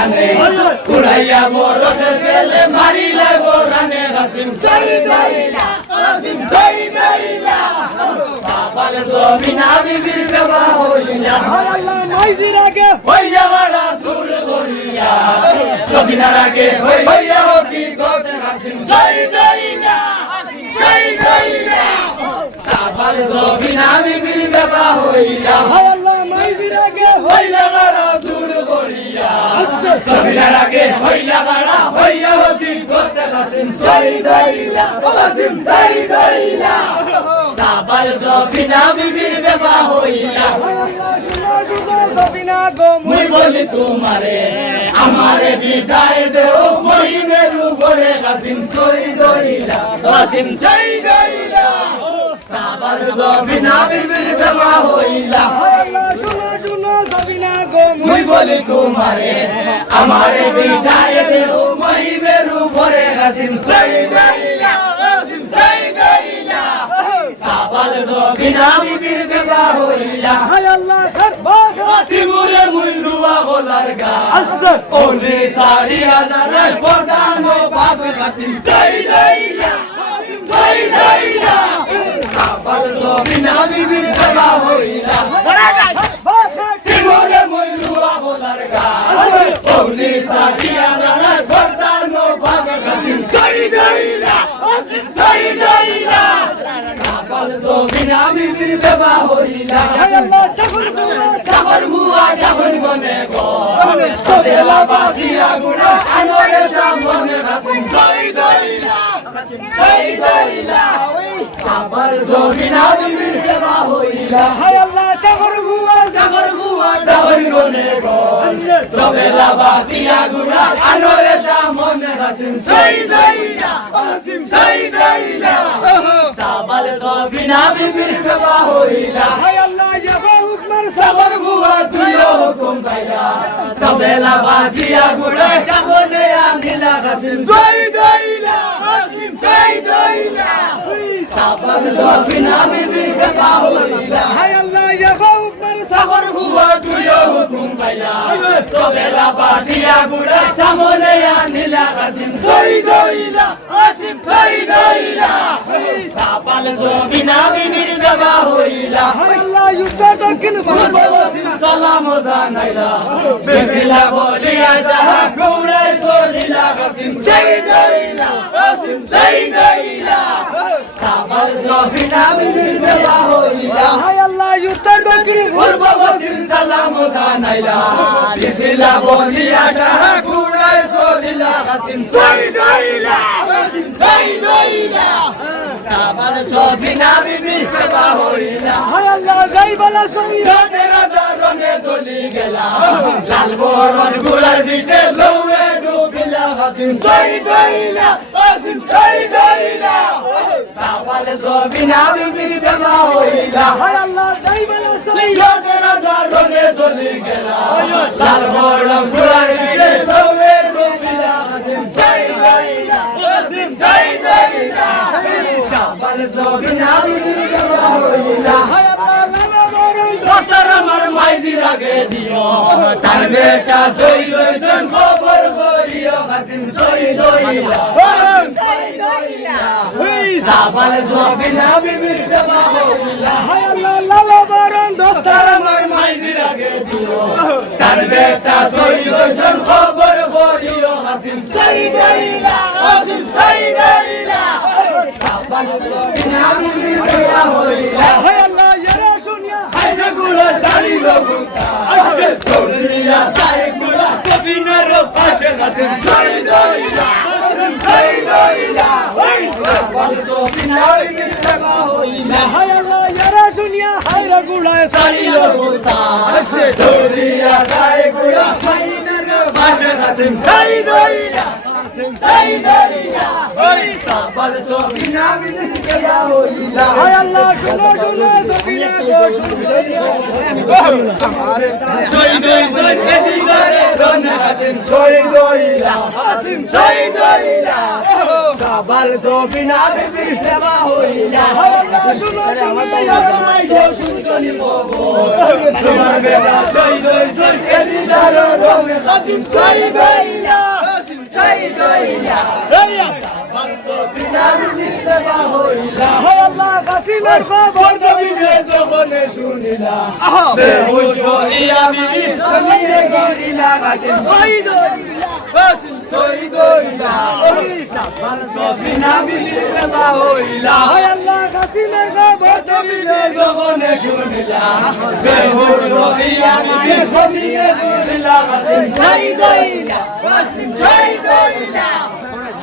কানে উড়াইয়া বরসে গেলে মারিলে বোরানে হাসিম সাইদাইলা হাসিম সাইদাইলা সাবাল জমিনা বিবির বেবা হইলা আল্লাহ মাইজির আগে হইয়া বড়া সুর বলিয়া জমিনার আগে হইয়া কি গতে হাসিম সাইদাইলা হাসিম সাইদাইলা সাবাল জমিনা বিবির বেবা হইলা আল্লাহ মাইজির আগে হইলা বড়া সুর বলিয়া জমিনার আগে হইলা বড়া হইয়া কি গতে হাসিম সাইদাইলা হাসিম সাইদাইলা সাবাল জমিনা বিবির বেবা হইলা সবিনা গো মুই বলি তোমারে আমারে বিদায় দেও মহিমের উপরে কাসিম সাইদাইলা কাসিম সাইদাইলা সাবাল জমিনা বিবির বেবা হইলা শুনো সবিনা গো মুই বলি তোমারে আমারে বিদায় দেও মহিমের উপরে কাসিম সাইদাইলা কাসিম সাইদাইলা সাবাল জমিনা বিবির বেবা হইলা আল্লাহ সরবাহ তিমুরে মুই রুয়া গোলার গাছ ওরে সারি হাজারে প্রধানো বাপ কাসিম সাইদাইলা সাইদাইলা সাবাল জমিনা বিবির বেবা হইলা তিমুরে মুই রুয়া গোলার গাছ ওরে সারি হাজারে প্রধানো বাপ কাসিম সাইদাইলা সাইদাইলা সাবাল জমিনা বিবির বেবা হইলা আল্লাহ তখন ডাবর বুয়া ডাবর গনে গো তোদেলা বাসিয়া গুড়া আনোরে সামনে হাসিম সাইদাইলা সাইদাইলা সাবাল জমিনা বিবির বেবা হইলা আল্লাহ তখন ডাবর বুয়া ডাবর গনে গো তোদেলা বাসিয়া গুড়া আনোরে সামনে হাসিম সাইদাইলা হাসিম সাইদাইলা সাবাল জমিনা বিবির বেবা হইলা আল্লাহ ইয়াবা হুকমার সাগর বুয়া তুইও হুকুম পাইয়া তবেলা বাজিয়া গুড়া সামনে আনিলা কাসিম সাইদাইলা কাসিম সাইদাইলা সাবাল জমিনা বিবির বেবা হইলা আল্লাহ ইয়াবা হুকমার সাগর বুয়া তুইও হুকুম পাইয়া তবেলা বাজিয়া গুড়া সামনে আনিলা কাসিম সাইদাইলা কাসিম সাইদাইলা সাবাল জমিনা বিবির বেবা হইলা আল্লাহ যুদ্ধ দক্ষিণ সালাম জানাইলা বিসমিল্লাহ বলিয়া শাহ গৌড়ায় চলিলা কাসিম সাইদাইলা কাসিম সাইদাইলা সাবাল জমিনা বিবির বেবা হইলা আল্লাহ যুদ্ধ দক্ষিণ পূর্ব পশ্চিম সালাম জানাইলা বিসমিল্লাহ বলিয়া শাহ গৌড়ায় চলিলা কাসিম সাইদাইলা কাসিম সাইদাইলা সাবাল জমিনা বিবির বেবা হইলা আল্লাহ যাইবালা সই রনে চলি গেলা লাল বরণ গুলার বিটে লৌয়ে ডুবিলা হাসিম সাইদাইলা হাসিম সাইদাইলা সাবাল জমিনা বিবির বেবা হইলা আল্লাহ যাইবালা সই রনে চলি গেলা লাল বরণ গুলার বিটে লৌয়ে ডুবিলা হাসিম সাইদাইলা হাসিম সাইদাইলা সাবাল জমিনা বিবির বেবা হইলা আমার মাইজির আগে দিও তার বেটা শহীদ হইছেন খবর করিও কাসিম শহীদ হইলা সাবাল জমিনা বিবির বেবা হইলা আল্লাহ লালা বরণ তার আমার মাইজির আগে দিও তার বেটা শহীদ হইছেন খবর করিও কাসিম শহীদ হইলা কাসিম শহীদ হইলা সাবাল জমিনা বিবির বেবা হইলা আল্লাহ ইয়ারা শুনিয়া হাইরে গুলা জানি লোকুতা আসে তোরিয়া তাই গুলা কবিনার পাশে কাসিম সাইদাইলা কাসিম সাইদাইলা ওই সাবাল জমিনা বিবির বেবা হইলা আল্লাহ ইয়ারা শুনিয়া হায়রা গুলায় জানি লোকুতা আসে তোরিয়া তাই গুলা কবিনার পাশে কাসিম সাইদাইলা কাসিম সাইদাইলা ওই সাবাল জমিনা বিবির বেবা হইলা আল্লাহ শুনো শুনো সবিনা গো শহীদ হইছেন এজিগারে রনে হাসিম শহীদ হইলা হাসিম শহীদ হইলা সাবাল সবিনা বিবির সেবা হইলা শুনো শুনো ইয়ারা শুনছনি বগো তোমার বেটা শহীদ হইছই কেদিদার রঙে কাসিম শহীদ হইলা শহীদ হইলা এই সাবাল সবিনা বিবির সেবা হইলা আল্লাহ কাসিমের খবর বিবে যখন শুনিলা বেহুশ হইয়া বিবি জমিনে গিরিলা কাসিম শহীদ হইলা কাসিম শহীদ হইলা সাবাল সবিনা বিবির সেবা হইলা আল্লাহ কাসিমের খবর বিবে যখন শুনিলা বেহুশ হইয়া বিবি জমিনে গিরিলা কাসিম শহীদ হইলা কাসিম শহীদ হইলা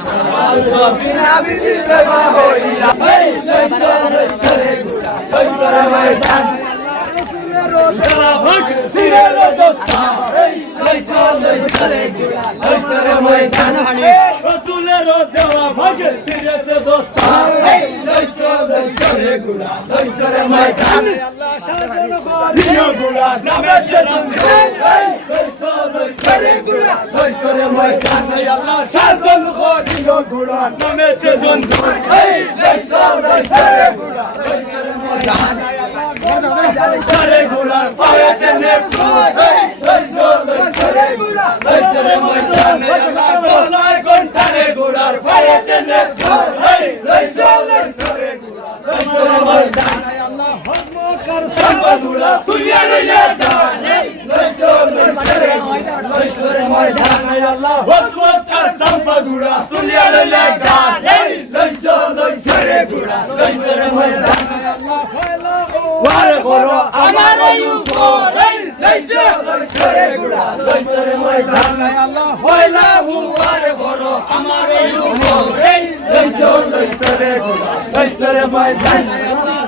সাবাল সবিনা বিবির সেবা হইলা এই লইসা লইসা রে গুড়া লইসা রে ময়দান সিরের দোস্তা এই লইসা লইসা রে গুড়া লইসা রে ময়দান রাসূলের দেওয়া ভাগে সিরের দোস্তা এই লইসা লইসা রে গুড়া লইসা রে ময়দান আল্লাহ সাজন কর দিও গুড়া নামে জনম এই লইসা লইসা রে গুড়া লইসা রে ময়দান আল্লাহ সাজন কর দিও গুড়া নামে জনম এই লইসা লইসা রে গুড়া লইসা রে ময়দান রে গুড়া পায়েতে নে এই লইসা লইসা রে গুড়া লইসা রে ময়দান আল্লাহ গলায় ঘন্টা রে গুড়ার পায়েতে নে এই লইসা লইসা রে গুড়া লইসা রে ময়দান আল্লাহ হজম কর সাম্বাগুড়া তুইয়া রে দান এই লইসা লইসা রে গুড়া লইসা রে ময়দান আল্লাহ হজমত কর সাম্বাগুড়া তুইয়া রে দান এই লইসা লইসা রে গুড়া লইসা রে ময়দান আল্লাহ ফয়লা ও ওয়ার করো আমার ইউফর এই লইসা লইসা রে গুড়া লইসা রে ময়দান আল্লাহ হইলা হুয়ার করো আমার ইউফর এই লইসা লইসা রে গুড়া লইসা রে ময়দান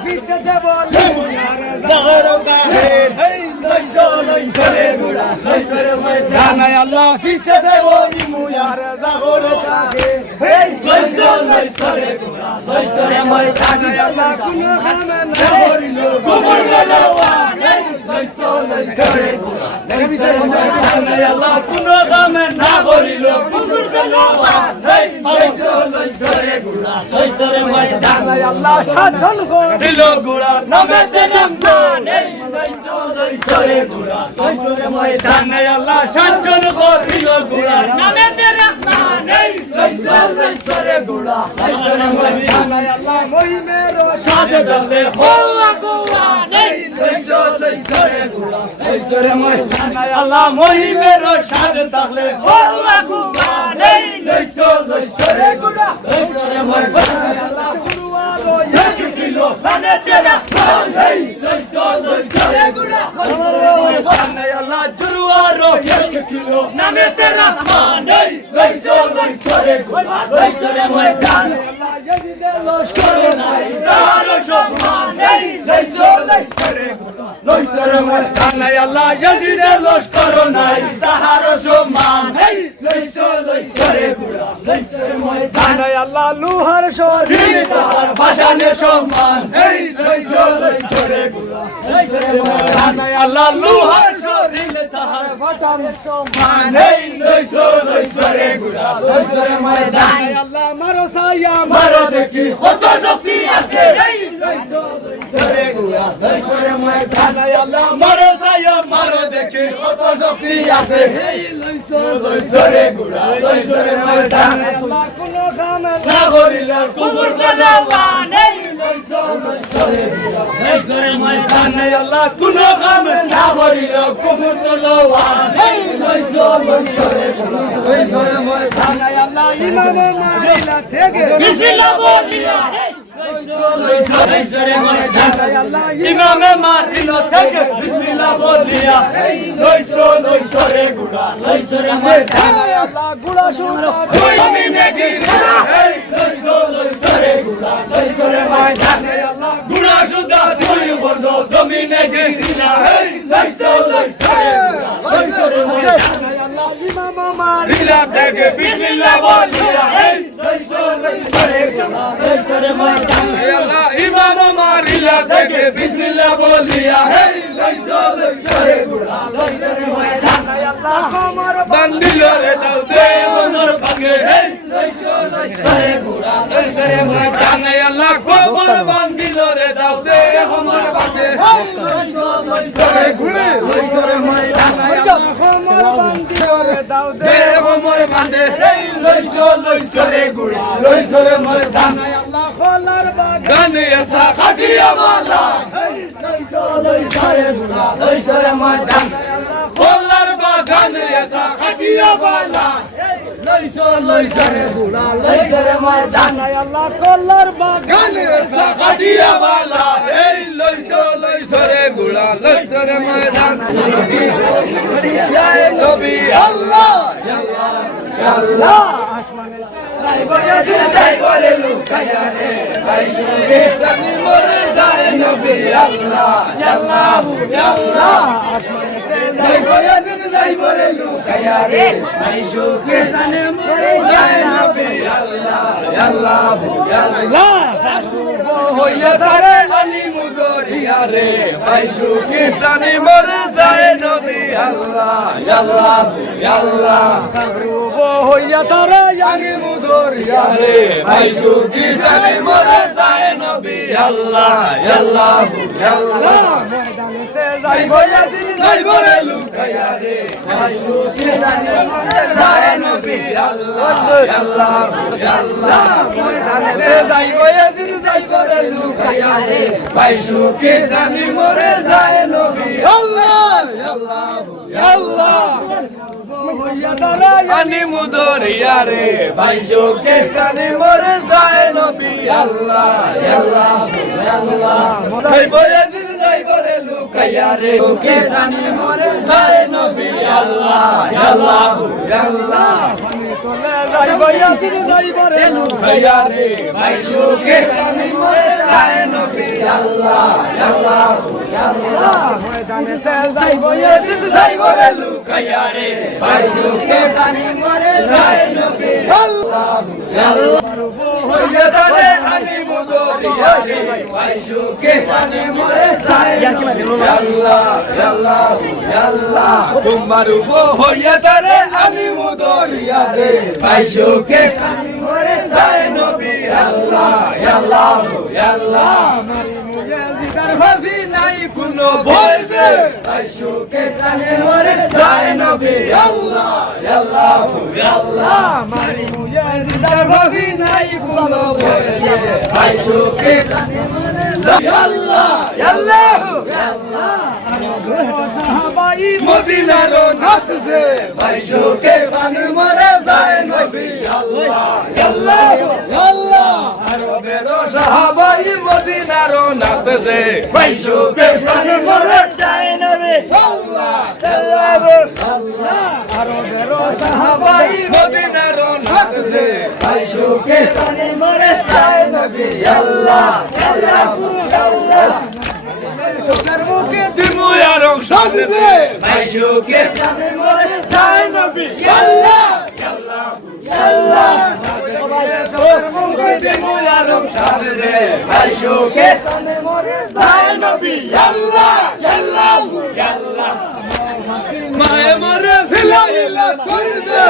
ফিতে দেব লইয়ার জাগরো কাহের এই লইসা লইসা রে গুড়া লইসা রে ময়দান আল্লাহ ফিসে দেব নিমুয়ার জাগরো কাহের এই লইসা লইসা রে গুড়া লইসা রে ময়দান আল্লাহ কোন খানা না করিল কুবুর গলাওয়ান এই লইসা লইসা রে গুড়া লইসা রে ময়দান আল্লাহ কোন কামে না করিল কুবুর গলাওয়ান এই লইসা লইসা রে গুড়া লইসা রে ময়দান আল্লাহ সাজন কর দিল গুড়া নামেতে নামদান এই লইসা লইসা রে গুড়া লইসা রে ময়দান আল্লাহ সাজন করিল গুড়া নামেতে রহমান এই লইসা লইসা রে গুড়া লইসা রে ময়দান আল্লাহ মহিমের সাজে দলে হোয়া গোয়ান এই লইসা লইসা রে গুড়া লইসা রে ময়দান আল্লাহ মহিমের সাজে দলে হোয়া গোয়ান এই লইসা লইসা রে গুড়া লইসা রে ময়দান আল্লাহ গুরুয়ালো ছিল নামেতে রহমান এই লইসা লইসা রে গুড়া লইসা রে ময়দান আল্লাহ জুরওয়ারো ছিল নামেতে রহমান এই লইসা লইসা রে গুড়া লইসা রে ময়দান আল্লাহ ইয়াজিদে লশ করে নাই তার সম্মান এই লইসা লইসা রে গুড়া লইসা রে ময়দান আল্লাহ ইয়াজিদে লস্কর নাই তাহার সম্মান এই লইসা লইসা রে গুড়া লইসা রে ময়দান আল্লাহ লুহার শর তাহার ভাষানে সম্মান এই লইসা লইসা রে গুড়া লইসা রে ময়দান আল্লাহ লোহার শরীরে তাহার ভাষানে সম্মান এই লইসা লইসা রে গুড়া লইসা রে ময়দান আল্লাহ মারো সায়া মারো দেখি কত শক্তি আছে এই লইসা লইসা রে গুড়া লইসা রে ময়দান আল্লাহ মারো সায়া মারো দেখি কত শক্তি আছে এই লইসা লইসা রে গুড়া লইসা রে ময়দান আল্লাহ কোন খানা না করিল কুকুর গলাওয়ান এই লইসা লইসা রে গুড়া লইসা রে ময়দান আল্লাহ কোন কাম না করিল কুকুর গলাওয়ান এই লইসা লইসা রে গুড়া লইসা রে ময়দান আল্লাহ ইমামে মারিলা থেকে বিসমিল্লাহ বলিয়া এই লইসা লইসা রে ময়দান ইমামে মারিল থেকে বিসমিল্লাহ বলিয়া এই লইসা লইসা রে গুড়া লইসা রে ময়দান আল্লাহ গুড়া শুনো আমি নেকি এই লইসা লইসা রে গুড়া লইসা রে ময়দান গুড়া সুদা তুই বন্ধ জমিনে গিরিলা এই লইসা লইসা রে গুড়া লইসা রে ময়দান আল্লাহ ইমাম মারি রিলা থেকে বিসমিল্লাহ বলিয়া এই লইসা লইসা রে গুড়া লইসা রে ময়দান আল্লাহ ইমাম মারিলা থেকে বিসমিল্লাহ বলিয়া এই লইসা লইসা রে গুড়া লইসা রে ময়দান আল্লাহ আমার বান্দিলো রে দাও দে মনর ভাঙে এই লইসা সরে গুড়া লই সরে ময়দান আল্লাহ খবর বান্দিল রে দাও দে আমার বাতে লই সরে গুড়ে লই সরে ময়দান খমর বান্ধি রে দাও দে দে আমার বাতে লই সরে গুড়া লই সরে ময়দান আল্লাহ খোলার বাগান গানে এসা খাটিয়া বালা লই সরে গুড়া লই সরে ময়দান খোলার বাগানে এসা খাটিয়া বালা লই সরে গুড়া লই সরে ময়দান আল্লাহ খোলার বাগান গানে এসা খাটিয়া বালা এই লইছো রে গুড়া লইছো রে ময়দান নবী আল্লাহ আল্লাহ যাই বলে লুকায়া রে ভাই শুনে জানি মরে যায় নবী আল্লাহ আল্লাহ আল্লাহ যাই বলে লুকায়া রে ভাই শুনে জানি মরে যায় নবী আল্লাহ আল্লাহ আল্লাহ হইয়া তারে আনি মুদরিয়া রে ভাই সুখী জানি মরে যায় নবী আল্লাহ আল্লাহ আল্লাহ রূপ হইয়া তারা জানি মুদরিয়া রে ভাই সুখী জানি মরে যায় নবী আল্লাহ আল্লাহ আল্লাহ ময়দানেতে যাই বলে যাই বলে লুকায়া রে ভাই সুখী জানি মরে যায় নবী আল্লাহ আল্লাহ আল্লাহ ময়দানেতে যাই বলে লুকায়া রে ভাই সুখী জানি মরে যায় নবী আল্লাহ আল্লাহ আল্লাহ হইয়া তারা আনি মুদরিয়া রে ভাই সুখী জানি মরে যায় নবী আল্লাহ আল্লাহ আল্লাহ যাই বলে লুকায়া রে সুখী জানি মরে যায় নবী আল্লাহ আল্লাহ আল্লাহ তোলে যাই বইয়া তিনি যাই বরে লুকায়া রে ভাই সুখী জানি মরে যায় নবী আল্লাহ আল্লাহ আল্লাহ ময়দানেতে যাই বইয়া যাই বলে লুকায়া রে ভাই সুখী জানি মরে যায় নবী আল্লাহ আল্লাহ হইয়া তারে আনি মুদরিয়া রে ভাই সুখী জানি মরে যায় নবী আল্লাহ আল্লাহ আল্লাহ তোমার হইয়া তারে আনি মুদরিয়া রে ভাই সুখী জানি মরে যায় নবী আল্লাহ আল্লাহ আল্লাহ জিদার ফাঁসি নাই কোনো ভয় যে ভাই সুখী জানি মরে যায় নবী আল্লাহ আল্লাহ আল্লাহ মারি মুয়ে জিদার ফাঁসি নাই কোনো ভয় ভাই সুখী জানি মরে যায় আল্লাহ আল্লাহ সাহাবাই মদিনার নাথ যে ভাই সুখী জানি মরে যায় নবী আল্লাহ আল্লাহ আল্লাহ আরবের সাহাবাই মদিনার নাথ যে ভাই সুখী জানি মরে যায় নবী আল্লাহ আল্লাহ আল্লাহ আরবের সাহাবাই মদিনার নাথ যে ভাই সুখী জানি মরে যায় নবী আল্লাহ আল্লাহ আল্লাহ সুখের মুখে দিমু আর সাজে দে ভাই সুখী জানি মরে যায় নবী আল্লাহ আল্লাহ আল্লাহ দিমু আর সাজে দে ভাই সুখী জানি মরে যায় নবী আল্লাহ আল্লাহ আল্লাহ মায়ে মরে ফিলাইলা কই দে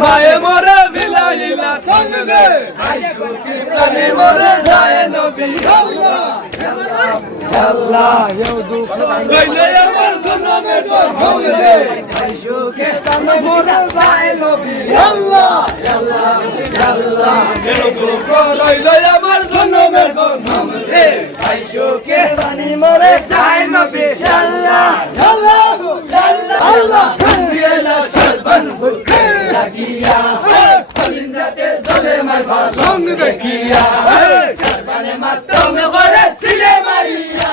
মায়ে মরে বিলাইলা কই দে ভাই সুখী জানি মরে যায় নবী আল্লাহ আল্লাহ ইউ দুঃখ কইলে আমার জনমে কই দে ভাই সুখী জানি মরে যায় নবী আল্লাহ আল্লাহ আল্লাহ এলো তো কইলে আমার জনমে জনম রে ভাই সুখী জানি মরে যায় নবী আল্লাহ আল্লাহ আল্লাহ আল্লাহ দিয়েলা সরবন ফুকে লাগিয়া কলিন্দাতে জলে মারবা লং দেখিয়া সরবনে মাতমে করে ছিলে মারিয়া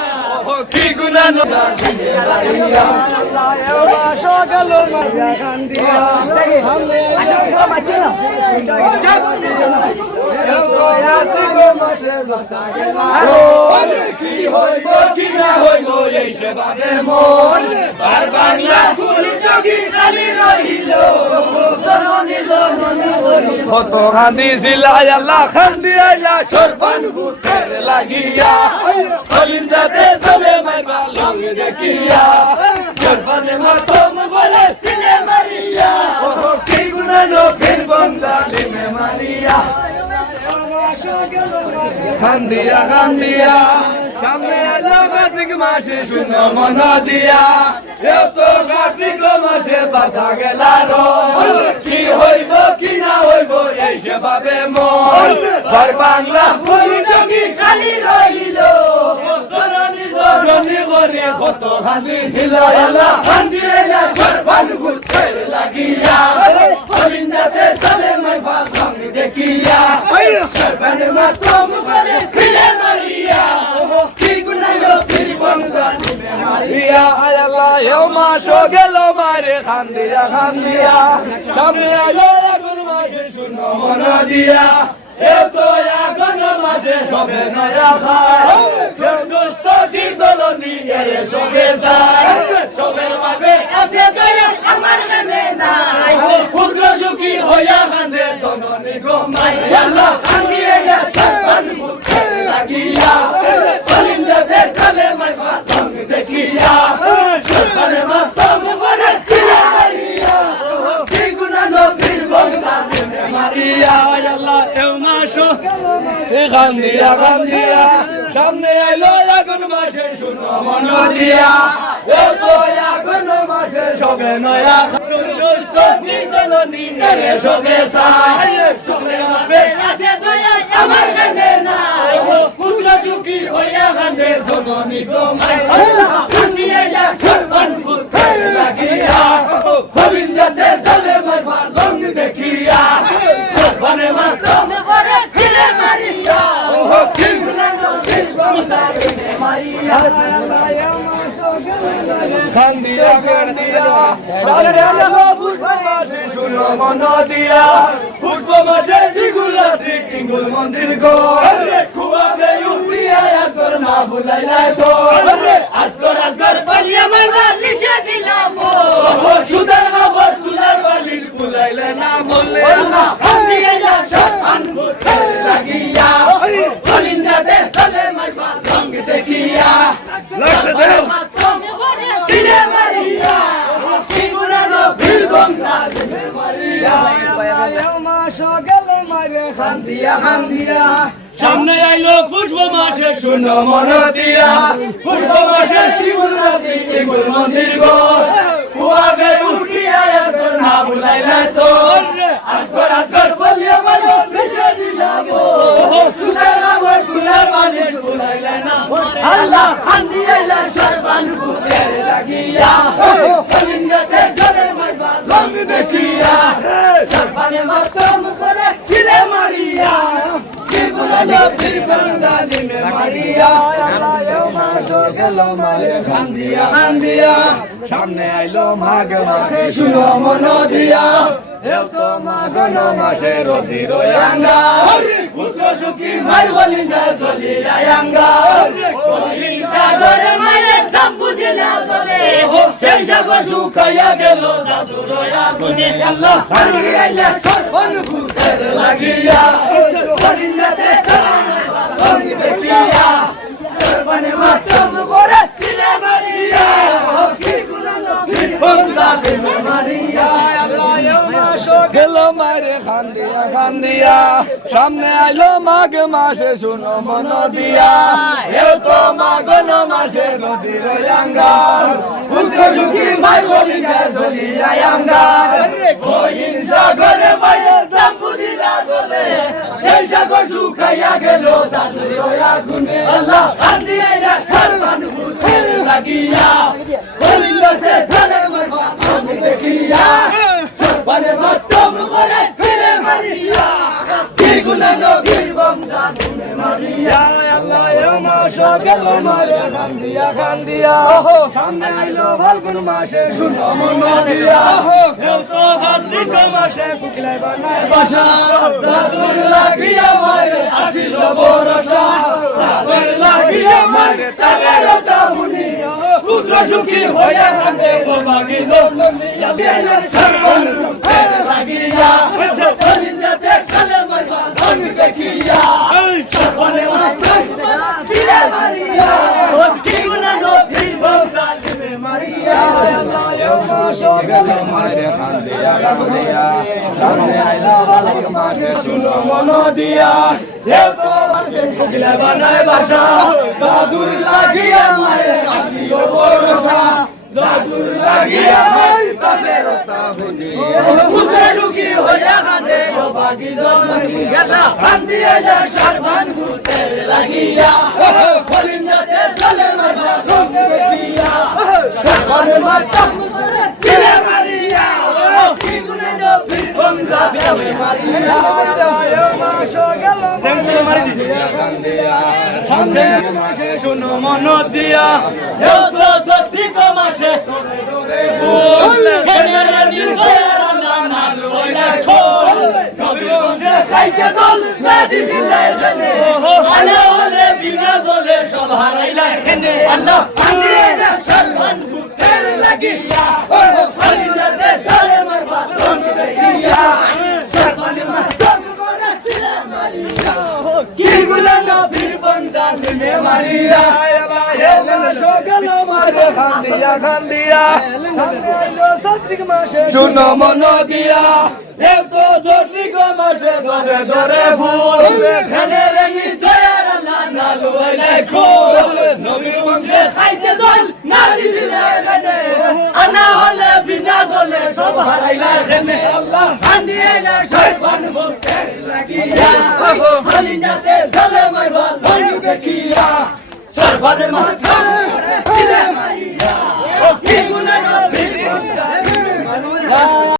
কি গুনাহ মারিয়া সকাল খান দিয়া কি হইব কি না হইব এই সেবাদে মন আর বাংলা কুল যোগী খালি রহিল জননী জননী বলি কত হানি জিলাই আল্লাহ খান দিয়াইলা সরবন ফুটের লাগিয়া কলিন্দাতে জলে মারবা লং দেখিয়া সরবনে মাতম কান্দিয়া সামনে এলো কার্তিক মাসে শুনো মন দিয়া এও তো কার্তিক মাসে বাসা গেলার কি হইব কি না হইব এই সে ভাবে মন ঘর বাংলা ফুলটুকি খালি রইল জননী করে কত হান্দি ছিল আল্লাহ হান্দি না সরবান ফুটের লাগিয়া হরিণাতে চলে মাই ভাঙ দেখিয়া সরবানে মাতম করে ছিলে মারিয়া কি গুনাইলো ফির বংশা নিবে মারিয়া আল্লাহ এও মাসো গেল মারে খান্দিয়া সামনে আলো আগুন মাসে শুনো মন দিয়া এও তো আগুন মাসে সবে নয়া খায় কেউ দোস্ত দির দলনি এরে সবে যায় সবের মাঝে আছে দয়া আমার মনে নাই ক্ষুদ্র সুখী হইয়া কান্দে জননী গোমাই আল্লাহ কান্দিয়ে না সরবান ফুটে লাগিয়া কলিঞ্জাতে কালে মাই ভাতম দেখিয়া সরবানে মাতম করে ছিলে মারিয়া কি গুনাহ নবীর বংশা নিবে মারিয়া আল্লাহ এও মাসো কান্দিয়া সামনে আইলো আগুন মাসে শুনো মন দিয়া ও তো আগুন মাসে সবে নয়া দোস্ত নির্দলনি রে সবে সাই সবে মাবে আছে দয়া আমার কানে নাই পুত্র সুখী হইয়া কান্দে জননী গোমাই কান্দিয়ে যা সরবান ফুটে লাগিয়া গোবিন্দাতে দলে মাই ভালং দেখিয়া সরবানে মাতম করে ছিলে মারিয়া কি কান্দিয়া পুষ্প মাসে শুনো মন দিয়া পুষ্প মাসে দ্বিগুণ রাত্রি টিঙ্গুল মন্দির গো খুয়াবে উঠিয়া আজকর না বুলাইলাই তো আজকর বালিয়া মাই বালিশে দিলাম সুদার খবর তুলার বালিশ বুলাইলে না বললে কান্দিয়া যা সরবান ফুটে লাগিয়া কলিঞ্জাতে তলে মাই ভাঙ দেখিয়া লক্ষ্য দেও ছিলে মারিয়া কি গুনানো বীর বংশা নিবে মারিয়া মাসো গেল মারে খান্দিয়া সামনে আইলো পুষ্প মাসে শুনো মন দিয়া পুষ্প মাসে দ্বিগুণ রাত্রি টিঙ্গুল মন্দির গো কুয়াবে উঠিয়া আজকর না বুলাইলাই তো আজকর বলিয়া মাই বালিশে দিলাম সুদার খবর তুলার বালিশ বুলাইলে না আল্লাহ কান্দিয়া সরবান ফুটে লাগিয়া কলিঞ্জাতে জলে মাই ভালং দেখিয়া সরবানে মাতম করে ছিলে মারিয়া কি গুনাহ ফির বংশা নিবে মারিয়া মাসো গেল মারে কান্দিয়া সামনে আইলো মাঘ মাসে শুনো মন দিয়া এও তো মাঘন মাসে রতি রয়াঙ্গা পুত্র সুখী মাই বলিন্দা চলি আয়াঙ্গা সাগরে মায়ের চাপ বুঝিলা চলে সেই সাগর শুকাইয়া গেল জাদু রয়া গুনে আল্লাহ কান্দিয়া সরবান ফুটে লাগিয়া বলিন্দাতে কান্দি দেখিয়া সরবানে মাতম করে ছিলে মারিয়া কি গুনাহ বীর বংশা নিবে মারিয়া গেল মারে খান্দিয়া সামনে আইলো মাঘ মাসে শুনো মন দিয়া এও তো মাঘন মাসে নদী রয়াঙ্গা পুত্র সুখী মাই বলিয়া চলি আয়াঙ্গা কইন সাগরে মায়ের জাম্বু দিলা চলে সেই সাগর শুকাইয়া গেল দাদু রয়া গুনে আল্লাহ কান্দিয়া সরবান ফুটে লাগিয়া বলিতে চলে মাই ভাতম দেখিয়া সরবানে মাতম করে ছিলে মারিয়া কি গুনাহ বীর বংশা নিবে মারিয়া আল্লাহ মাসো গেল মারে খান্দিয়া সামনে আইলো ফাল্গুন মাসে শুনো মন দিয়া এও তো কার্তিক মাসে কুকিলাই বানায় বাসা দাদুর লাগিয়া মারে আসিল বরসা দাদুর লাগিয়া মারে তাগের তাহুনি পুত্র সুখী হইয়া কান্দে বাবাগি জননী সরবান ফুটে লাগিয়া কলিঞ্জাতে চলে মাই ভালং দেখিয়া সরবানে মাতম ছিলে মারিয়া কি গুনাহ বীর বংশা নিবে মারিয়া মাসো গেল মারে খান্দিয়া খান্দিয়া সামনে আইলো ফাল্গুন মাসে শুনো মন দিয়া দেও তো কোকিলা বানায় বাসা জাদুর লাগিয়া মায়ের আসিও বরসা জাদুর লাগিয়া মাই তাতে রক্তা বুনি উতরে ঢুকি হইয়া কাঁদে ও বাগি জন্মি গেলা কান্দি এলা সরবান ভূতের লাগিয়া হরিণ যাতে চলে মারবা রং দেখিয়া সরবান মাতা ছিলে মারিয়া কি গুনে নবীর বন্ধা বেলে মারিয়া মাসো গেল মারিয়া খান্দিয়া সামনে মাসে শুনো মন দিয়া দেও তো সত্যি কমাসে ফুল কেনে নির্দয়া না লইলা ঠোল নবী বংশে খাইতে দল নাদি দিলে জেনে আলো হলে বিনা দলে সব হারাইলা এখানে আল্লাহ আন্দিয়ে না সলমান ফুটের লাগিয়া হলিনাতে চলে মারবা রং দেখিয়া সলমান মাতম বড় ছিলে মারিয়া কি গুলা নবীর বংশাল মে মারিয়া মাসো গেল মারে খান্দিয়া খান্দিয়া সামনে আইলো সাত্রিক মাসে শুনো মন দিয়া দেব তো সত্যি কমাসে ধরে ধরে ফুল খেলে রেঙ্গি দয়ার আল্লাহ না লইলে খোল নবীর বংশে খাইতে দল না দিছিলে গনে আনা হলে বিনা দলে সব হারাইলা এখানে আল্লাহ আন্দিয়ে না সরবান ভক্তের লাগিয়া হলিনাতে চলে মারবা রং দেখিয়া সরবান মাথা